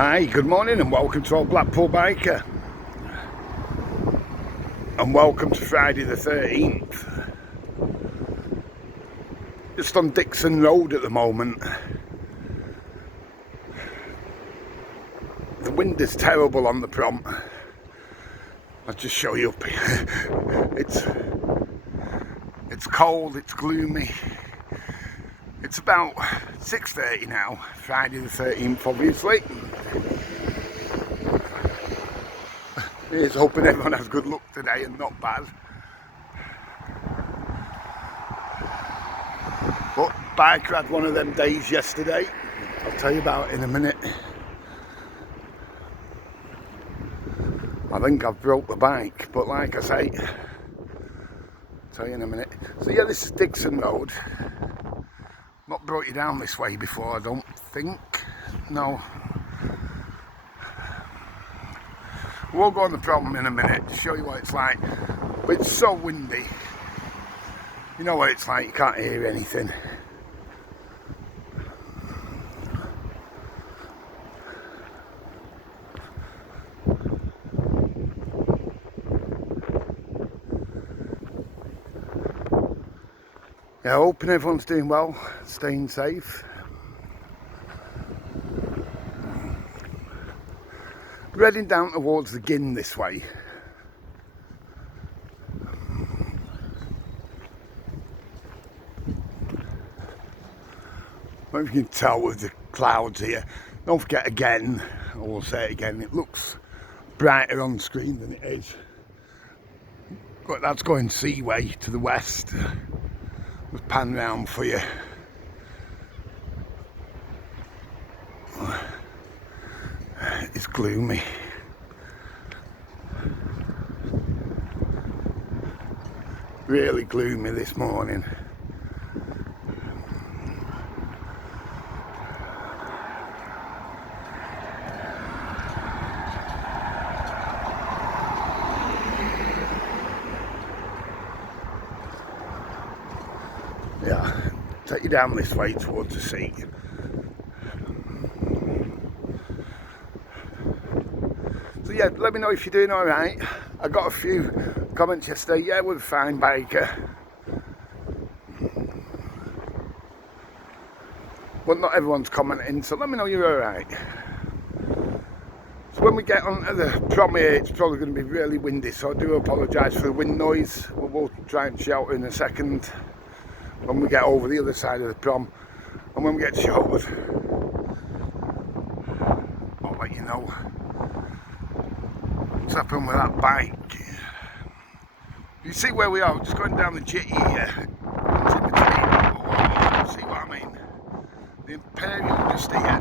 Hi, good morning and welcome to Old Blackpool Biker. And welcome to Friday the 13th. Just on Dixon Road at the moment. The wind is terrible on the prom. I'll just show you up here. It's cold, it's gloomy. It's about 6:30 now, Friday the 13th obviously. Here's hoping everyone has good luck today and not bad. But biker had one of them days yesterday. I'll tell you about it in a minute. I think I've broke the bike, but like I say, I'll tell you in a minute. So yeah, this is Dixon Road. Not brought you down this way before, I don't think. No. We'll go on the prom in a minute to show you what it's like. But it's so windy. You know what it's like, you can't hear anything. Yeah, hoping everyone's doing well, staying safe. We're heading down towards the Gin this way. I don't know if you can tell with the clouds here. Don't forget again, I will say it again, it looks brighter on screen than it is. But that's going Seaway to the west. Just pan round for you. It's gloomy. Really gloomy this morning. Yeah, take you down this way towards the sea. So yeah, let me know if you're doing alright. I got a few comments yesterday, yeah, we're fine biker. But not everyone's commenting, so let me know you're alright. So when we get onto the prom here, it's probably going to be really windy, so I do apologise for the wind noise. We'll try and shelter in a second when we get over the other side of the prom. And when we get sheltered, I'll let you know what's happened with that bike. You see where we are, we're just going down the jetty here. It's in between, see what I mean? The Imperial just here.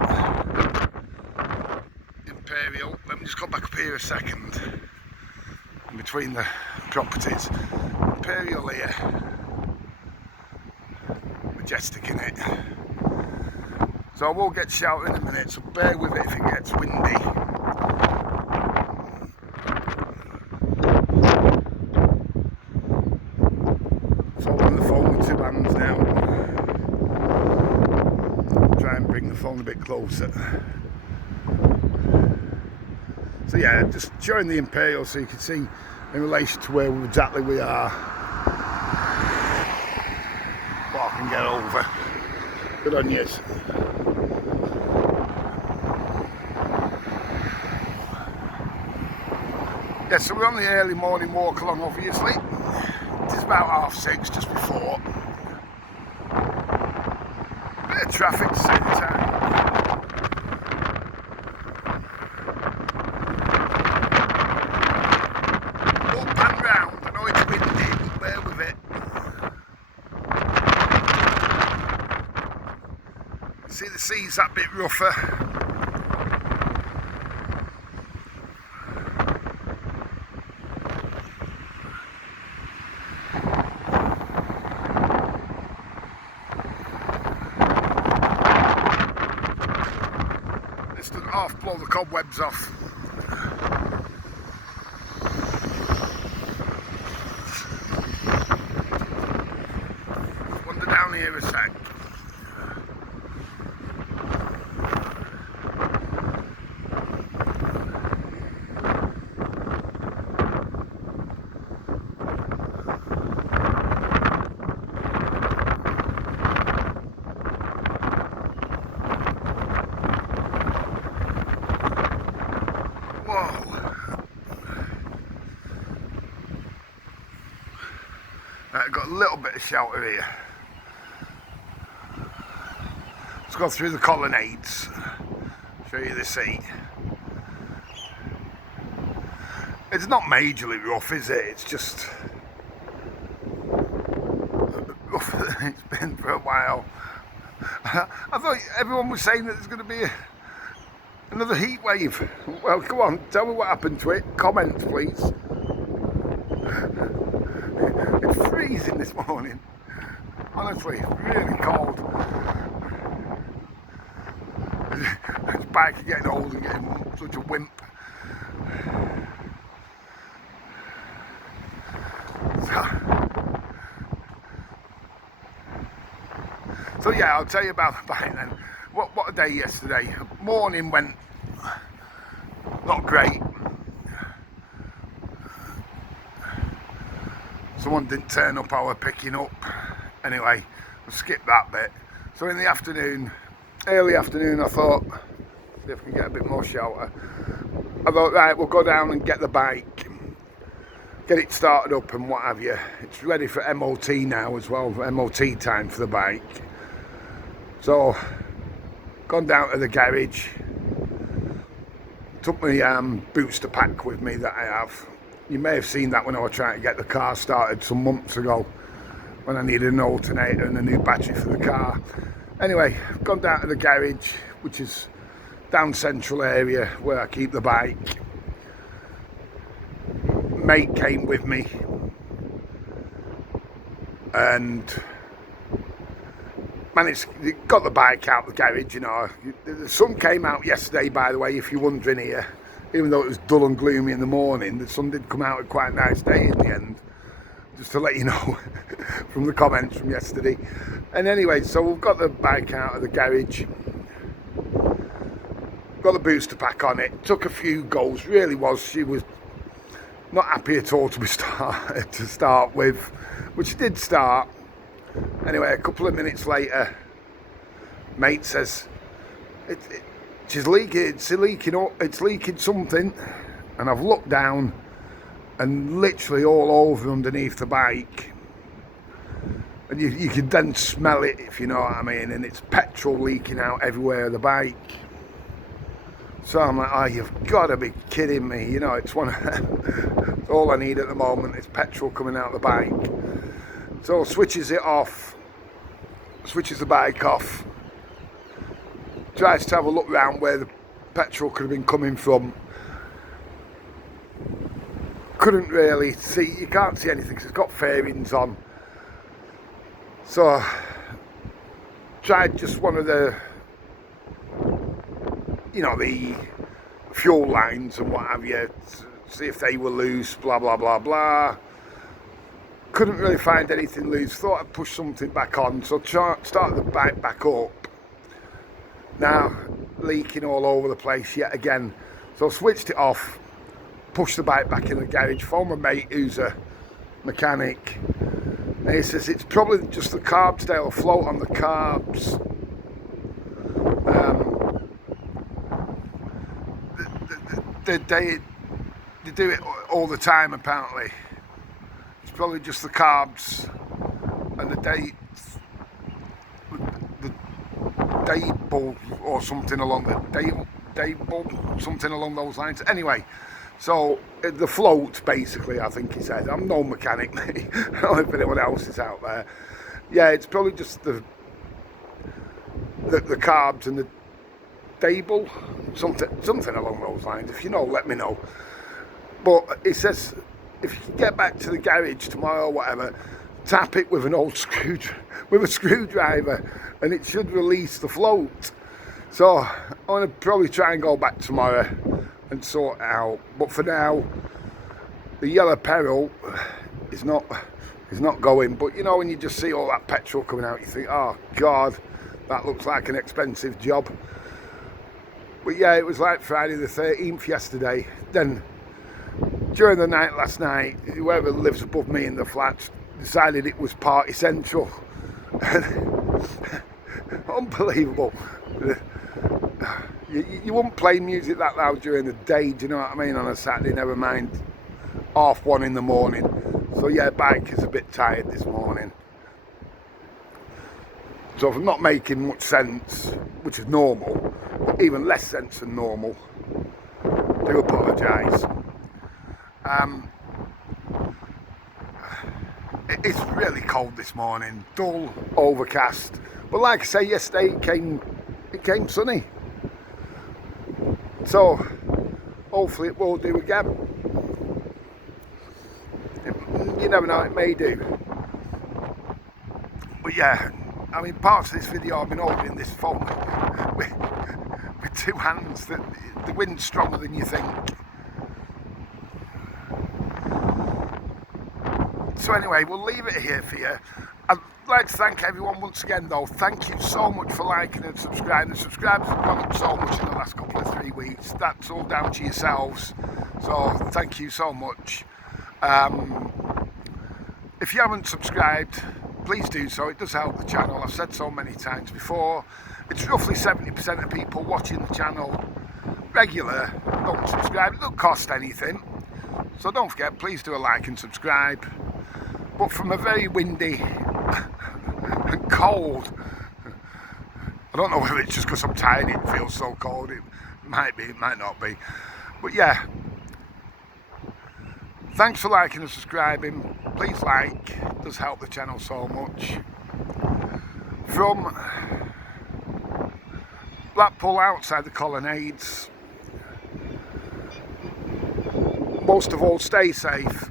Imperial, let me just go back up here a second. In between the properties. Imperial here. Majestic in it. So I will get shelter in a minute, so bear with it if it gets windy. So I'm on the phone with two hands now. Try and bring the phone a bit closer. So yeah, just showing the Imperial so you can see in relation to where exactly we are. What I can get over. Good on you. Yeah, so we're on the early morning walk along obviously. It's about 6:30, just before. Bit of traffic to say the time. We'll pan round, I know it's windy, but bear with it. See the sea's that bit rougher. This doesn't half blow the cobwebs off. Wander down here a sec. of shelter here. Let's go through the colonnades, show you the sea. It's not majorly rough, is it? It's just rougher than it's been for a while. I thought everyone was saying that there's going to be another heat wave. Well, come on, tell me what happened to it. Comment, please. It's freezing this morning. Honestly, really cold. This bike is getting old and getting such a wimp. So yeah, I'll tell you about the bike then. What a day yesterday. Morning went not great. Someone didn't turn up, I was picking up. Anyway, we'll skip that bit. So in the afternoon, early afternoon, I thought, see if we can get a bit more shelter. I thought, right, we'll go down and get the bike, get it started up and what have you. It's ready for MOT now as well, MOT time for the bike. So, gone down to the garage, took my booster pack with me that I have. You may have seen that when I was trying to get the car started some months ago, when I needed an alternator and a new battery for the car. Anyway, gone down to the garage, which is down central area where I keep the bike. Mate came with me and got the bike out the garage, you know. The sun came out yesterday, by the way, if you're wondering here. Even though it was dull and gloomy in the morning, the sun did come out a quite nice day in the end. Just to let you know from the comments from yesterday. And anyway, so we've got the bike out of the garage. Got the booster pack on it. Took a few goes, really was. She was not happy at all to start with, which did start. Anyway, a couple of minutes later, mate says, she's leaking, it's leaking something. And I've looked down and literally all over underneath the bike. And you can then smell it, if you know what I mean, and it's petrol leaking out everywhere the bike. So I'm like, oh, you've got to be kidding me, you know, it's one of them. All I need at the moment is petrol coming out the bike. So switches it off, switches the bike off, tries to have a look around where the petrol could have been coming from. Couldn't really see, you can't see anything because it's got fairings on. So tried just one of the, you know, the fuel lines and what have you, see if they were loose, blah blah blah blah. Couldn't really find anything loose, thought I'd push something back on, so started the bike back up. Now leaking all over the place yet again, so switched it off, pushed the bike back in the garage, phoned my mate who's a mechanic, and he says it's probably just the carbs, they'll float on the carbs. They do it all the time apparently. It's probably just the carbs and the day bulb or something along day bulb, something along those lines. Anyway, so the float basically, I think he said. I'm no mechanic, mate. I don't know if anyone else is out there. Yeah, it's probably just the carbs and the stable, something along those lines. If you know, let me know. But it says if you get back to the garage tomorrow or whatever, tap it with an old screwdriver and it should release the float. So I'm gonna probably try and go back tomorrow and sort it out. But for now, the yellow peril is not going. But you know, when you just see all that petrol coming out, you think, oh God, that looks like an expensive job. But yeah, it was like Friday the 13th yesterday. Then during the night last night, whoever lives above me in the flats decided it was party central. Unbelievable. You wouldn't play music that loud during the day, do you know what I mean, on a Saturday, never mind 1:30 in the morning. So yeah, bike is a bit tired this morning. So if I'm not making much sense, which is normal, but even less sense than normal, I do apologise. It's really cold this morning, dull, overcast, but like I say, yesterday it came sunny. So hopefully it will do again. You never know, it may do. But yeah, I mean, parts of this video I've been holding this phone with two hands. The wind's stronger than you think. So anyway, we'll leave it here for you. I'd like to thank everyone once again though. Thank you so much for liking and subscribing. The subscribers have gone up so much in the last couple of 3 weeks. That's all down to yourselves. So thank you so much. If you haven't subscribed, please do so. It does help the channel. I've said so many times before. It's roughly 70% of people watching the channel regular don't subscribe. It doesn't cost anything. So don't forget, please do a like and subscribe. But from a very windy and cold, I don't know whether it's just because I'm tired it feels so cold. It might be, it might not be. But yeah, thanks for liking and subscribing. Please like, it does help the channel so much. From Blackpool outside the colonnades, most of all, stay safe.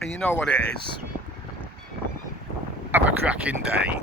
And you know what it is. Have a cracking day.